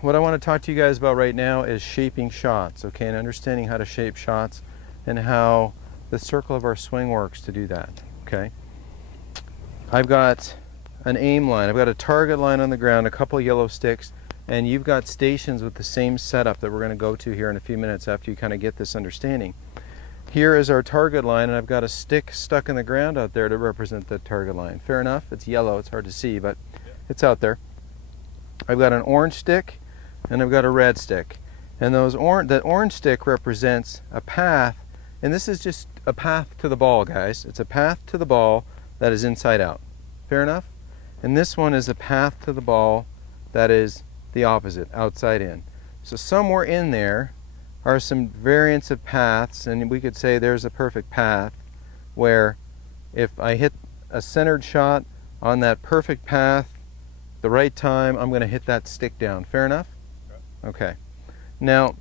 what I want to talk to you guys about right now is shaping shots, okay, and understanding how to shape shots and how the circle of our swing works to do that, okay. I've got an aim line, I've got a target line on the ground, a couple yellow sticks, and you've got stations with the same setup that we're going to go to here in a few minutes after you kind of get this understanding. Here is our target line, and I've got a stick stuck in the ground out there to represent the target line. Fair enough, it's yellow, it's hard to see, but it's out there. I've got an orange stick and I've got a red stick, and that orange stick represents a path, and this is just a path to the ball, guys. It's a path to the ball that is inside out. Fair enough? And this one is a path to the ball that is the opposite, outside in. So somewhere in there are some variants of paths, and we could say there's a perfect path where if I hit a centered shot on that perfect path the right time, I'm going to hit that stick down. Fair enough? Okay. Now,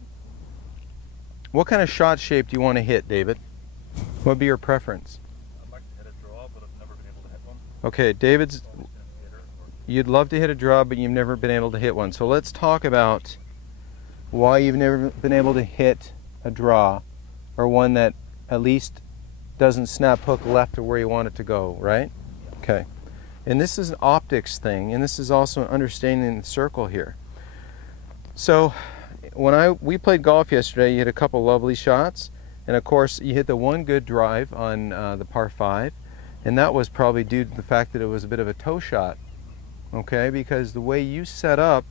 what kind of shot shape do you want to hit, David? What would be your preference? I'd like to hit a draw, but I've never been able to hit one. Okay, David's, you'd love to hit a draw, but you've never been able to hit one. So let's talk about why you've never been able to hit a draw, or one that at least doesn't snap hook left to where you want it to go, right? Okay. And this is an optics thing, and this is also an understanding the circle here. So when we played golf yesterday, you hit a couple lovely shots, and of course you hit the one good drive on the par 5, and that was probably due to the fact that it was a bit of a toe shot, okay, because the way you set up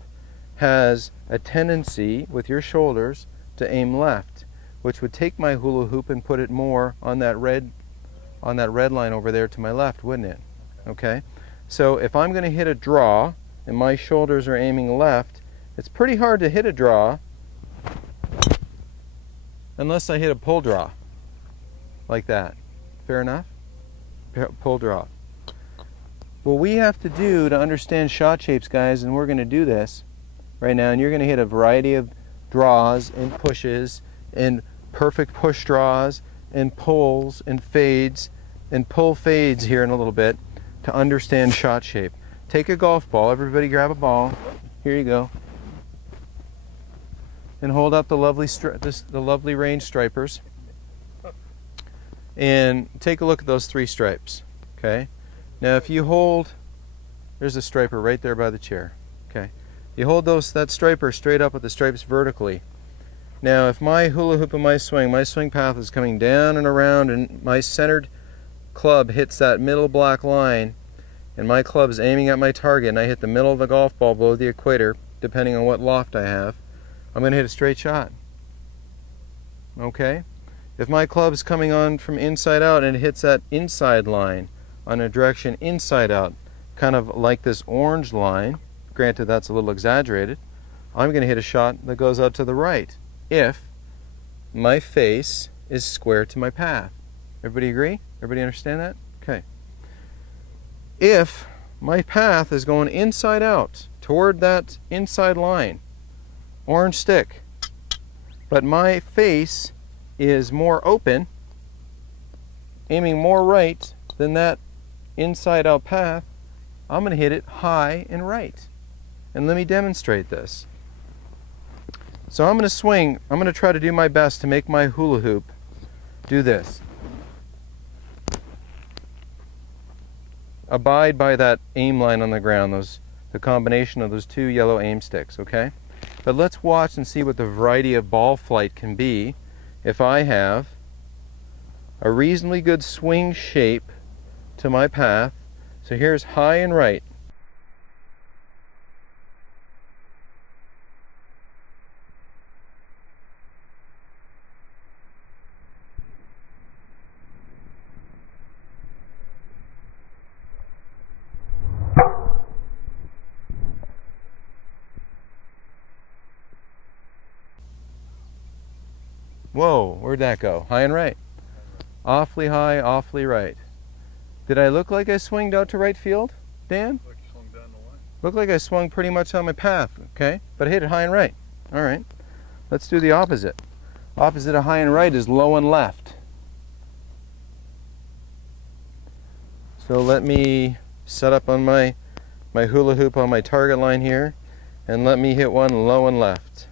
has a tendency with your shoulders to aim left, which would take my hula hoop and put it more on that red line over there to my left, wouldn't it? Okay. So if I'm going to hit a draw and my shoulders are aiming left, it's pretty hard to hit a draw unless I hit a pull draw like that. Fair enough? Pull draw. What we have to do to understand shot shapes, guys, and we're going to do this right now, and you're going to hit a variety of draws and pushes and perfect push draws and pulls and fades and pull fades here in a little bit to understand shot shape. Take a golf ball, everybody grab a ball, here you go, and hold up the lovely range stripers, and take a look at those 3 stripes, okay? Now if you hold, there's a striper right there by the chair, okay? You hold that striper straight up with the stripes vertically. Now if my hula hoop and my swing path is coming down and around, and my centered club hits that middle black line, and my club is aiming at my target, and I hit the middle of the golf ball below the equator, depending on what loft I have, I'm going to hit a straight shot. Okay? If my club is coming on from inside out and it hits that inside line on a direction inside out, kind of like this orange line, granted that's a little exaggerated, I'm going to hit a shot that goes out to the right if my face is square to my path. Everybody agree? Everybody understand that? Okay. If my path is going inside out toward that inside line, orange stick, but my face is more open, aiming more right than that inside out path, I'm going to hit it high and right. And let me demonstrate this. So I'm going to swing, I'm going to try to do my best to make my hula hoop do this. Abide by that aim line on the ground, the combination of those 2 yellow aim sticks, okay? But let's watch and see what the variety of ball flight can be if I have a reasonably good swing shape to my path. So here's high and right. Whoa, where'd that go? High and right. Awfully high, awfully right. Did I look like I swinged out to right field, Dan? Like you swung down the line. Looked like I swung pretty much on my path, okay? But I hit it high and right. All right. Let's do the opposite. Opposite of high and right is low and left. So let me set up on my hula hoop on my target line here, and let me hit one low and left.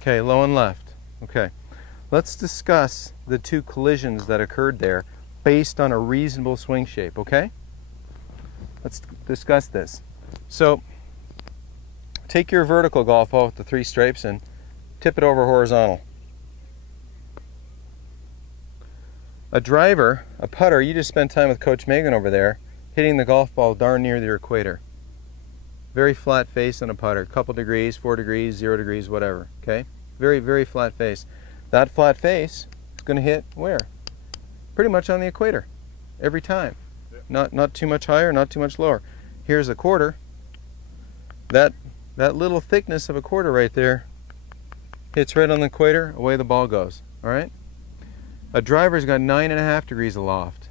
Okay, low and left. Okay, let's discuss the two collisions that occurred there based on a reasonable swing shape, okay? Let's discuss this. So, take your vertical golf ball with the 3 stripes and tip it over horizontal. A driver, a putter, you just spent time with Coach Megan over there, hitting the golf ball darn near the equator. Very flat face on a putter, couple degrees, 4 degrees, 0 degrees, whatever, okay? Very, very flat face. That flat face is going to hit where? Pretty much on the equator, every time. Yeah. Not too much higher, not too much lower. Here's a quarter. That little thickness of a quarter right there hits right on the equator, away the ball goes, all right? A driver's got 9.5 degrees aloft.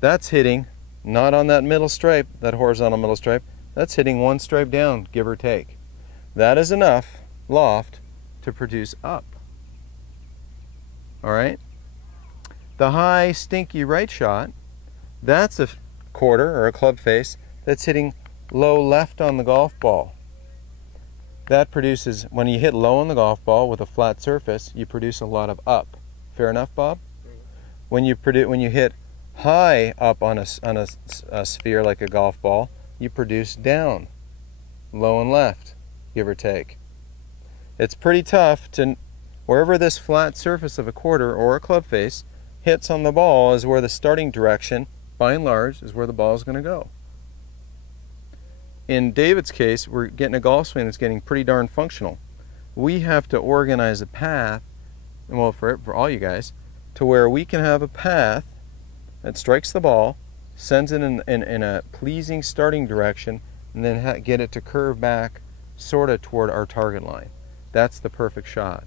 That's hitting not on that middle stripe, that horizontal middle stripe. That's hitting 1 stripe down, give or take. That is enough loft to produce up. All right? The high, stinky right shot, that's a quarter or a club face that's hitting low left on the golf ball. That produces, when you hit low on the golf ball with a flat surface, you produce a lot of up. Fair enough, Bob? When you hit high up on a sphere like a golf ball, you produce down, low and left, give or take. It's pretty tough to, wherever this flat surface of a quarter or a club face hits on the ball is where the starting direction, by and large, is where the ball is going to go. In David's case, we're getting a golf swing that's getting pretty darn functional. We have to organize a path, well, for all you guys, to where we can have a path that strikes the ball, sends it in a pleasing starting direction, and then get it to curve back sort of toward our target line. That's the perfect shot.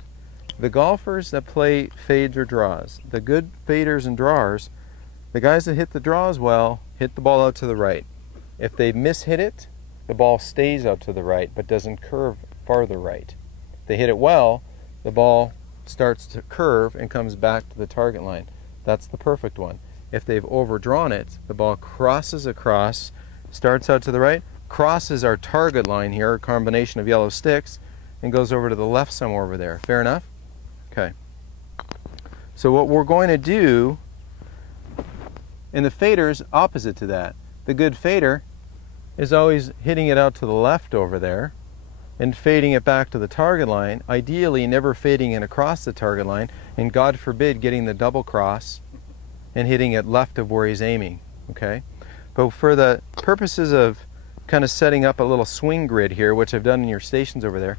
The golfers that play fades or draws, the good faders and drawers, the guys that hit the draws well, hit the ball out to the right. If they mishit it, the ball stays out to the right but doesn't curve farther right. If they hit it well, the ball starts to curve and comes back to the target line. That's the perfect one. If they've overdrawn it, the ball crosses across, starts out to the right, crosses our target line here, a combination of yellow sticks, and goes over to the left somewhere over there. Fair enough? Okay. So what we're going to do, and the fader's opposite to that. The good fader is always hitting it out to the left over there and fading it back to the target line, ideally never fading it across the target line, and God forbid getting the double cross and hitting it left of where he's aiming, okay? But for the purposes of kind of setting up a little swing grid here, which I've done in your stations over there,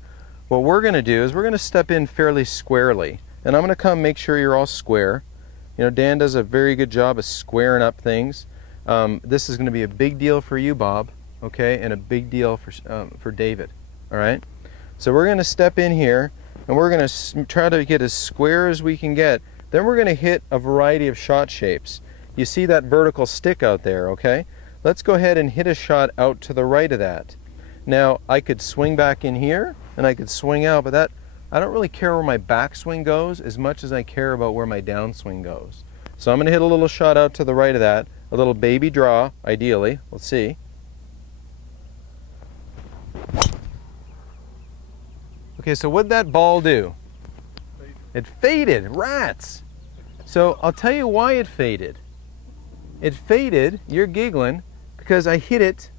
what we're going to do is we're going to step in fairly squarely. And I'm going to come make sure you're all square. You know, Dan does a very good job of squaring up things. This is going to be a big deal for you, Bob, okay, and a big deal for David, all right? So we're going to step in here, and we're going to try to get as square as we can get. Then we're going to hit a variety of shot shapes. You see that vertical stick out there, okay? Let's go ahead and hit a shot out to the right of that. Now, I could swing back in here, and I could swing out, but that, I don't really care where my backswing goes as much as I care about where my downswing goes. So I'm going to hit a little shot out to the right of that, a little baby draw, ideally. Let's see. Okay, so what'd that ball do? It faded, rats. So I'll tell you why it faded. It faded, you're giggling, because I hit it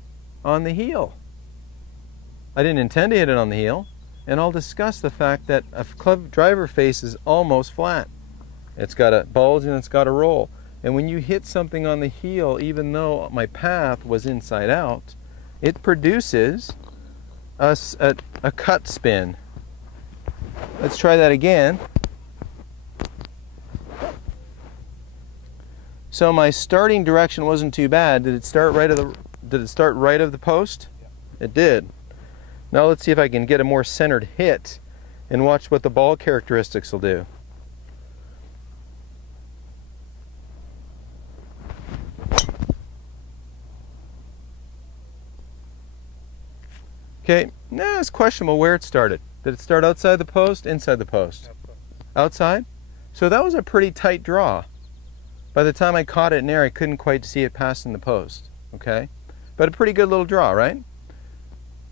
on the heel. I didn't intend to hit it on the heel, and I'll discuss the fact that a club driver face is almost flat. It's got a bulge and it's got a roll. And when you hit something on the heel, even though my path was inside out, it produces a cut spin. Let's try that again. So my starting direction wasn't too bad. Did it start right of the post? Yeah. It did. Now let's see if I can get a more centered hit and watch what the ball characteristics will do. Okay, nah, it's questionable where it started. Did it start outside the post, inside the post? Outside? So that was a pretty tight draw. By the time I caught it in there, I couldn't quite see it passing the post, okay? But a pretty good little draw, right?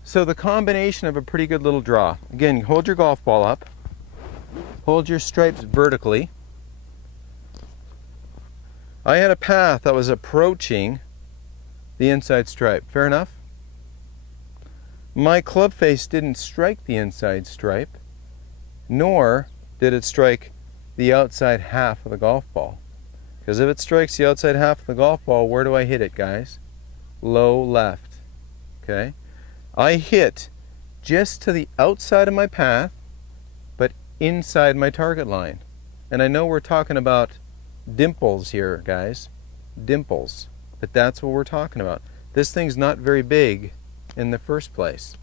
So the combination of a pretty good little draw. Again, hold your golf ball up. Hold your stripes vertically. I had a path that was approaching the inside stripe. Fair enough? My club face didn't strike the inside stripe, nor did it strike the outside half of the golf ball. Because if it strikes the outside half of the golf ball, where do I hit it, guys? Low left. Okay? I hit just to the outside of my path, but inside my target line. And I know we're talking about dimples here, guys. Dimples. But that's what we're talking about. This thing's not very big in the first place.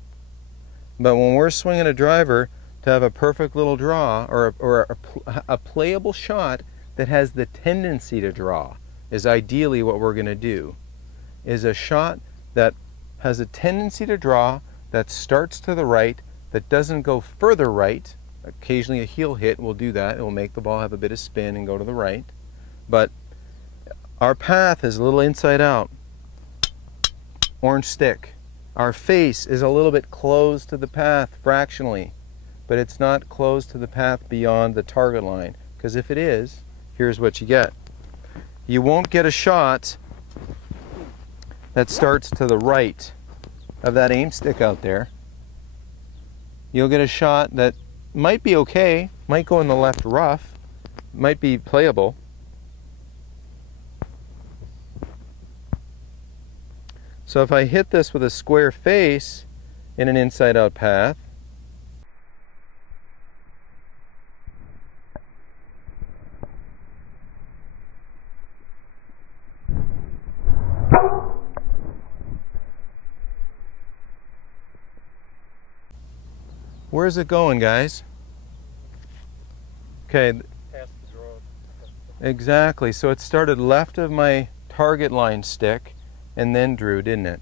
But when we're swinging a driver, to have a perfect little draw or a playable shot that has the tendency to draw is ideally what we're going to do. Is a shot that has a tendency to draw, that starts to the right, that doesn't go further right. Occasionally a heel hit will do that. It will make the ball have a bit of spin and go to the right. But our path is a little inside out. Orange stick. Our face is a little bit closed to the path fractionally, but it's not closed to the path beyond the target line. Because if it is, here's what you get. You won't get a shot that starts to the right of that aim stick out there. You'll get a shot that might be okay, might go in the left rough, might be playable. So if I hit this with a square face in an inside out path, where's it going, guys? Okay. Past the draw. Exactly. So it started left of my target line stick and then drew, didn't it?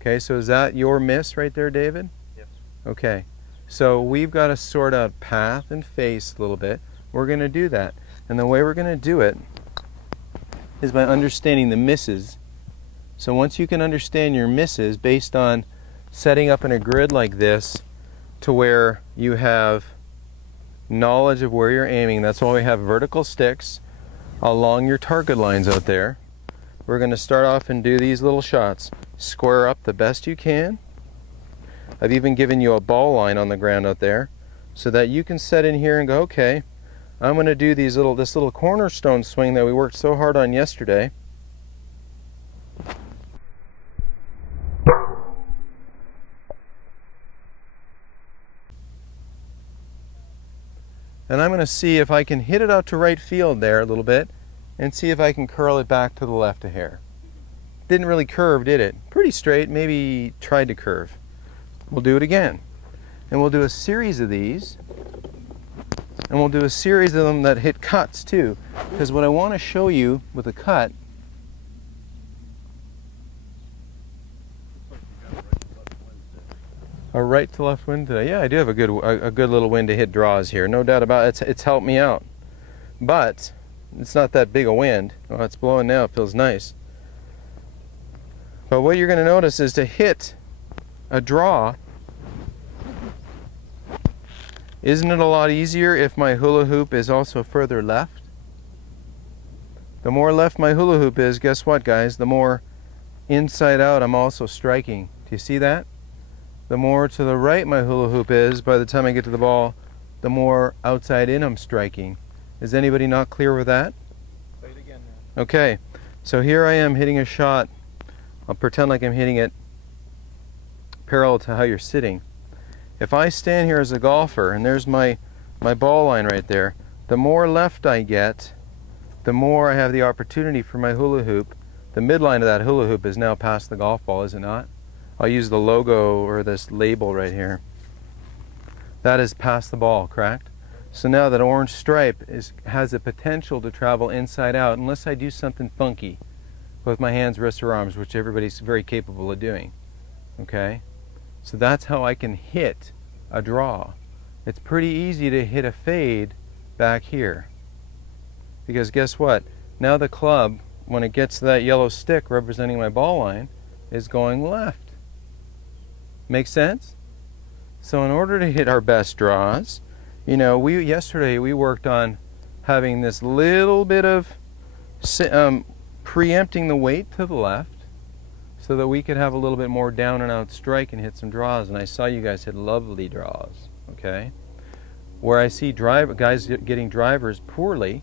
Okay, so is that your miss right there, David? Yes. Okay. So we've got to sort out path and face a little bit. We're going to do that. And the way we're going to do it is by understanding the misses. So once you can understand your misses based on setting up in a grid like this to where you have knowledge of where you're aiming, that's why we have vertical sticks along your target lines out there. We're going to start off and do these little shots. Square up the best you can. I've even given you a ball line on the ground out there so that you can set in here and go, okay, I'm going to do this little cornerstone swing that we worked so hard on yesterday. And I'm going to see if I can hit it out to right field there a little bit and see if I can curl it back to the left a hair. Didn't really curve, did it? Pretty straight, maybe tried to curve. We'll do it again. And we'll do a series of these. And we'll do a series of them that hit cuts too. Because what I want to show you with a cut, a right to left wind today. Yeah, I do have a good little wind to hit draws here. No doubt about it. It's helped me out. But it's not that big a wind. Oh, it's blowing now. It feels nice. But what you're going to notice is to hit a draw, isn't it a lot easier if my hula hoop is also further left? The more left my hula hoop is, guess what, guys? The more inside out I'm also striking. Do you see that? The more to the right my hula hoop is, by the time I get to the ball, the more outside in I'm striking. Is anybody not clear with that? Play it again now. Okay, so here I am hitting a shot. I'll pretend like I'm hitting it parallel to how you're sitting. If I stand here as a golfer, and there's my ball line right there, the more left I get, the more I have the opportunity for my hula hoop. The midline of that hula hoop is now past the golf ball, is it not? I'll use the logo or this label right here. That is past the ball, correct? So now that orange stripe has a potential to travel inside out unless I do something funky with my hands, wrists, or arms, which everybody's very capable of doing. Okay? So that's how I can hit a draw. It's pretty easy to hit a fade back here. Because guess what? Now the club, when it gets to that yellow stick representing my ball line, is going left. Make sense? So in order to hit our best draws, you know, yesterday we worked on having this little bit of preempting the weight to the left so that we could have a little bit more down and out strike and hit some draws. And I saw you guys hit lovely draws, okay? Where I see guys getting drivers poorly,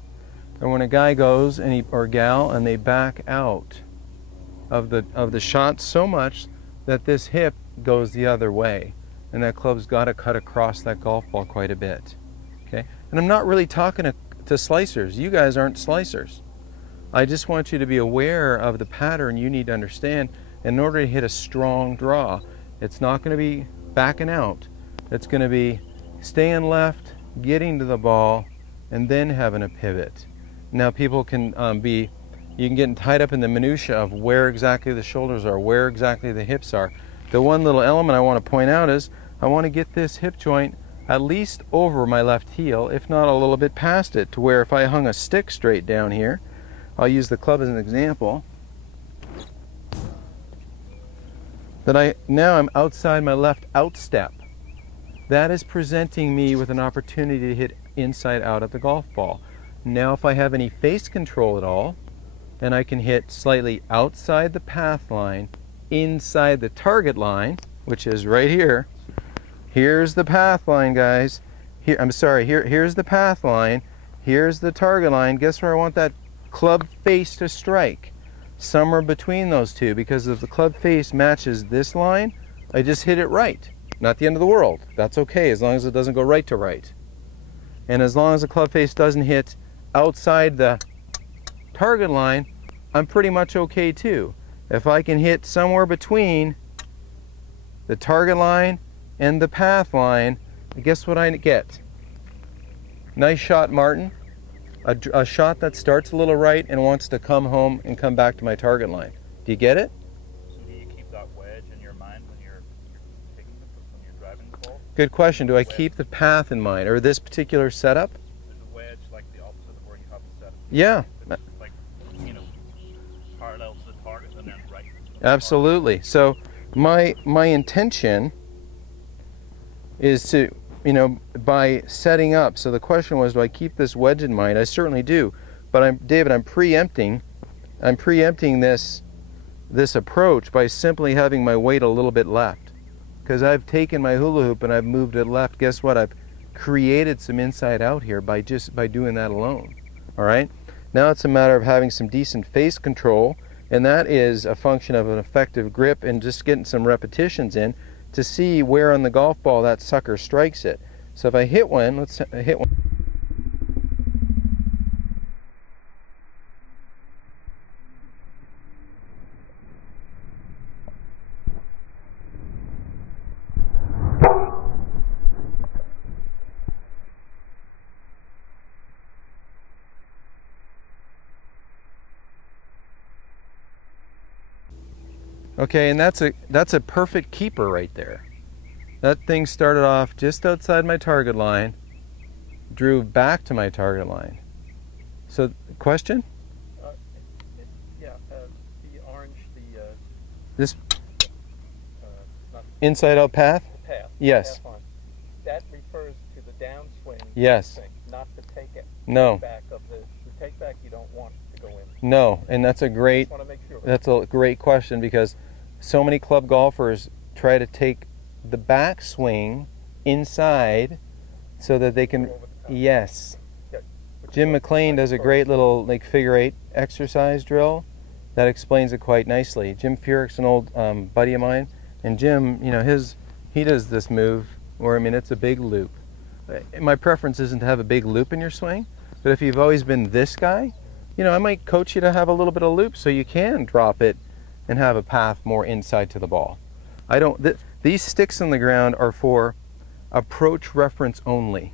or when a guy goes and or gal and they back out of the shot so much that this hip goes the other way, and that club's got to cut across that golf ball quite a bit. Okay, and I'm not really talking to slicers. You guys aren't slicers. I just want you to be aware of the pattern you need to understand in order to hit a strong draw. It's not going to be backing out. It's going to be staying left, getting to the ball, and then having a pivot. Now people can you can get tied up in the minutia of where exactly the shoulders are, where exactly the hips are. The one little element I want to point out is I want to get this hip joint at least over my left heel, if not a little bit past it, to where if I hung a stick straight down here, I'll use the club as an example, that now I'm outside my left outstep. That is presenting me with an opportunity to hit inside out at the golf ball. Now if I have any face control at all, then I can hit slightly outside the path line, inside the target line, which is right here. Here's the path line, guys. Here, I'm sorry, here's the path line, here's the target line. Guess where I want that club face to strike? Somewhere between those two, because if the club face matches this line, I just hit it right. Not the end of the world. That's okay, as long as it doesn't go right to right. And as long as the club face doesn't hit outside the target line, I'm pretty much okay too. If I can hit somewhere between the target line and the path line, guess what I get? Nice shot, Martin. A shot that starts a little right and wants to come home and come back to my target line. Do you get it? So do you keep that wedge in your mind when you're driving the ball? Good question. Do I keep the path in mind, or this particular setup? There's a wedge like the opposite of where you have the setup. Yeah. Like, you know, parallel to the target and then right. Absolutely. So my intention is to, you know, by setting up. So the question was, do I keep this wedge in mind? I certainly do. But David, I'm preempting this approach by simply having my weight a little bit left. Because I've taken my hula hoop and I've moved it left. Guess what? I've created some inside out here by doing that alone. All right? Now it's a matter of having some decent face control, and that is a function of an effective grip and just getting some repetitions in to see where on the golf ball that sucker strikes it. So if I hit one, let's hit one. Okay, and that's a perfect keeper right there. That thing started off just outside my target line, drew back to my target line. So, question? The orange, this not inside out path? the path. Yes. Path line. That refers to the downswing. Yes. Thing, not the No. back of the take back. You don't want to go in. No, and that's a great. Just want to make sure. That's a great question, because so many club golfers try to take the backswing inside so that they can. Over the top. Yes. Yeah. Jim McLean does a great little figure 8 exercise drill that explains it quite nicely. Jim Furyk's an old buddy of mine, and Jim, you know, he does this move where, I mean, it's a big loop. My preference isn't to have a big loop in your swing, but if you've always been this guy, you know, I might coach you to have a little bit of loop so you can drop it and have a path more inside to the ball. These sticks on the ground are for approach reference only,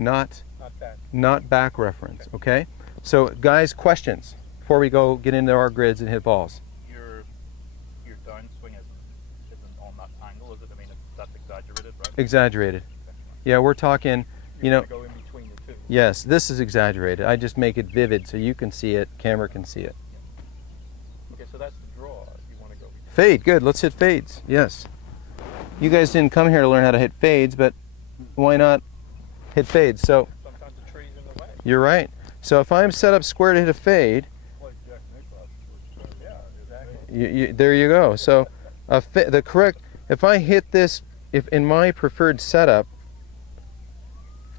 Okay. not back reference, okay? So guys, questions before we go get into our grids and hit balls. Your downswing is isn't on that angle, is it? I mean, that's exaggerated, right? Exaggerated. Yeah, we're talking, you know, go in between the two. yes, this is exaggerated. I just make it vivid so you can see it, camera can see it. Okay, so that's the draw. If you want to go between. Fade, good. Let's hit fades. Yes. You guys didn't come here to learn how to hit fades, but why not hit fades? So Sometimes the tree's in the way. you're right. So if I'm set up square to hit a fade, Like Jack Nicklaus. Yeah, exactly. there you go. So the correct, if I hit this, if in my preferred setup,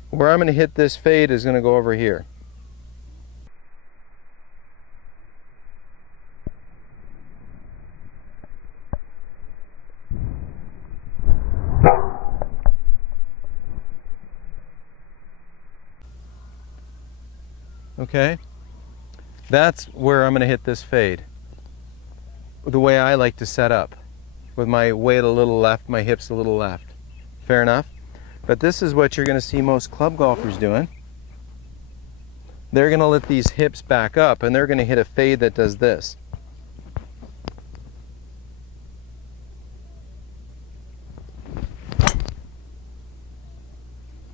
where I'm going to hit this fade is going to go over here. Okay, that's where I'm going to hit this fade. The way I like to set up, with my weight a little left, my hips a little left. Fair enough? But this is what you're going to see most club golfers doing. They're going to let these hips back up and they're going to hit a fade that does this.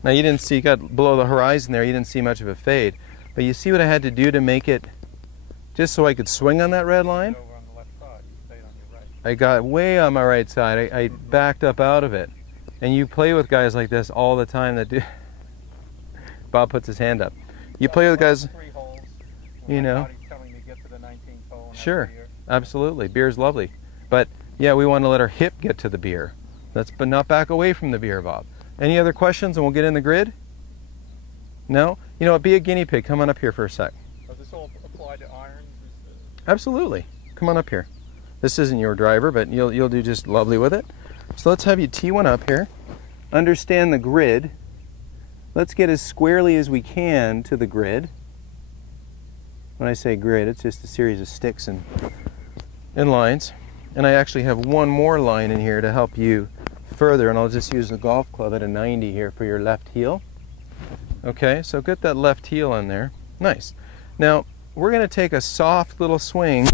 Now you didn't see, got below the horizon there, you didn't see much of a fade. But you see what I had to do to make it, just so I could swing on that red line? Over on the left side. You stayed on your right. I got way on my right side. I backed up out of it. And you play with guys like this all the time that do. Bob puts his hand up. You play with guys, 3 holes. you know. Body's telling me to get to the 19th hole. And Sure, beer. absolutely. Beer's lovely. But yeah, we want to let our hip get to the beer. But not back away from the beer, Bob. Any other questions and we'll get in the grid? No? You know what, be a guinea pig. Come on up here for a sec. Does this all apply to irons? Absolutely. Come on up here. This isn't your driver, but you'll do just lovely with it. So let's have you tee one up here. Understand the grid. Let's get as squarely as we can to the grid. When I say grid, it's just a series of sticks and lines. And I actually have one more line in here to help you further, and I'll just use the golf club at a 90 here for your left heel. Okay, so get that left heel in there. Nice. Now, we're going to take a soft little swing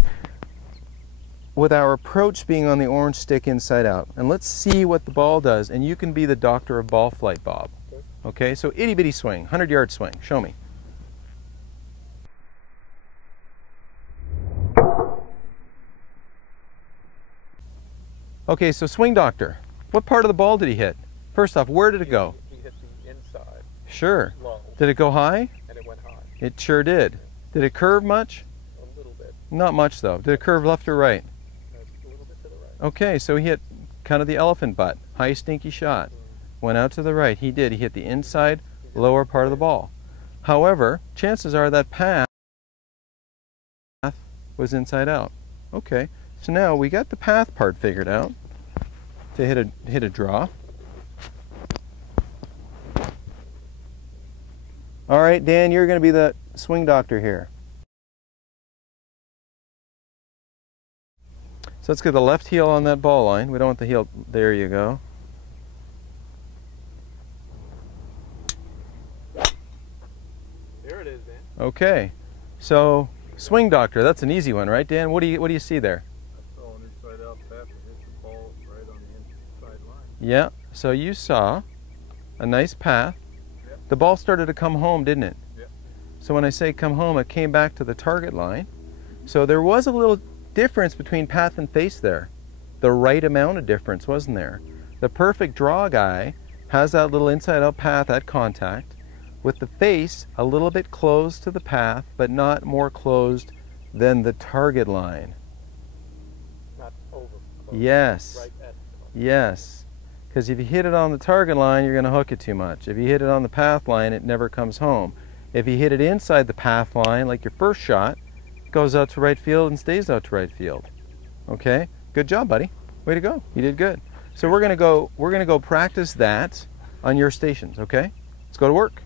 with our approach being on the orange stick inside out. And let's see what the ball does. And you can be the doctor of ball flight, Bob. Okay, so itty bitty swing, 100-yard swing. Show me. Okay, so swing doctor. What part of the ball did he hit? First off, where did it go? He hit the inside. Sure. Low. Did it go high? And it went high. It sure did. Did it curve much? A little bit. Not much though. Did it curve left or right? A little bit to the right. Okay, so he hit kind of the elephant butt. High stinky shot. Went out to the right. He did. He hit the inside lower part of the ball. However, chances are that path was inside out. Okay, so now we got the path part figured out to hit a draw. All right, Dan, you're going to be the swing doctor here. So let's get the left heel on that ball line. We don't want the heel. There you go. There it is, Dan. Okay, so swing doctor. That's an easy one, right, Dan? What do you see there? I saw an inside out path that hit the ball right on the inside line. Yeah. So you saw a nice path. Yep. The ball started to come home, didn't it? Yep. So when I say come home, it came back to the target line. So there was a little difference between path and face there. The right amount of difference, wasn't there? The perfect draw guy has that little inside out path at contact with the face a little bit closed to the path, but not more closed than the target line. Not over close. Yes. Right at the Yes. Because if you hit it on the target line, you're going to hook it too much. If you hit it on the path line, it never comes home. If you hit it inside the path line, like your first shot, it goes out to right field and stays out to right field. Okay? Good job, buddy. Way to go. You did good. So we're going to go practice that on your stations, okay? Let's go to work.